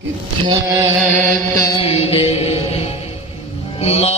ਕਿੱਥੇ ਤੇਰੇ ਮਾਪਿਆਂ